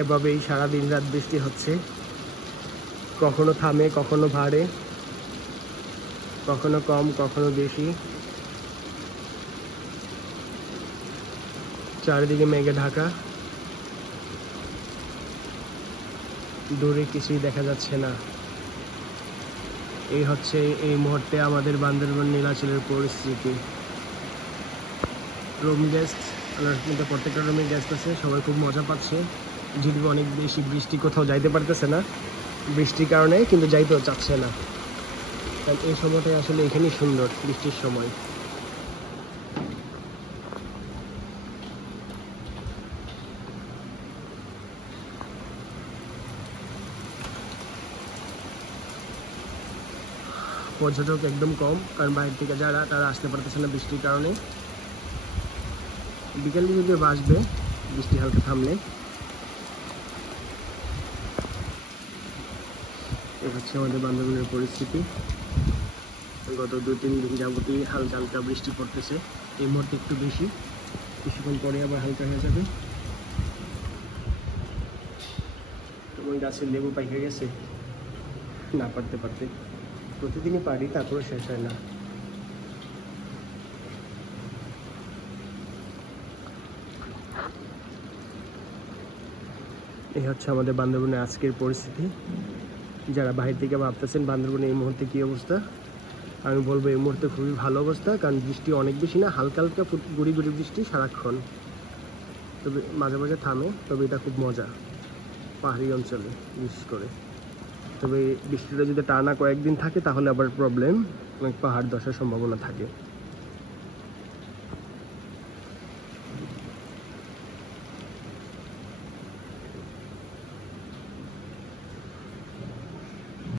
এভাবেই সারা দিন রাত বৃষ্টি হচ্ছে, কখনো থামে কখনো বাড়ে, কখনো কম কখনো বেশি। চারিদিকে মেঘে ঢাকা, দূরে কিছুই দেখা যাচ্ছে না। এই হচ্ছে এই মুহূর্তে আমাদের বান্দরবান নীলাচলের পরিস্থিতি। রুম গেস্ট কিন্তু প্রত্যেকটা রুমে গেস্ট আছে, সবাই খুব মজা পাচ্ছে। যদিও অনেক বেশি বৃষ্টি, কোথাও যাইতে পারতেছে না বৃষ্টির কারণে, কিন্তু যাইতেও চাচ্ছে না, কারণ এই সময়টাই আসলে এখানেই সুন্দর, বৃষ্টির সময়। পর্যটক একদম কম, কারণ বাইরে থেকে যারা তারা আসতে পারতেছে না বৃষ্টির কারণে। বিকেলে যদিও আসবে বৃষ্টি হালকা থামলে। এই হচ্ছে আমাদের বান্দরবানের পরিস্থিতি। গত 2-3 দিন যাবতই হালকা হালকা বৃষ্টি পড়তেছে, এই মুহূর্তে একটু বেশি, কিছুক্ষণ পরে আবার হালকা হয়ে যাবে। তোমার গাছের লেবু পাইকে গেছে না পারতে পারতে, প্রতিদিনই পারি তারপরে শেষ হয় না। এই হচ্ছে আমাদের বান্দরবনের আজকের পরিস্থিতি। যারা বাইরে থেকে ভাবতেছেন বান্দরবনে এই মুহূর্তে কী অবস্থা, আমি বলবো এই মুহূর্তে খুবই ভালো অবস্থা, কারণ বৃষ্টি অনেক বেশি না, হালকা হালকা গুড়ি গুড়ি বৃষ্টি সারাক্ষণ, তবে মাঝে মাঝে থামে। তবে এটা খুব মজা পাহাড়ি অঞ্চলে বিশেষ করে। তবে বৃষ্টিটা যদি টানা কয়েকদিন থাকে তাহলে আবার প্রবলেম, অনেক পাহাড় ধসের সম্ভাবনা থাকে।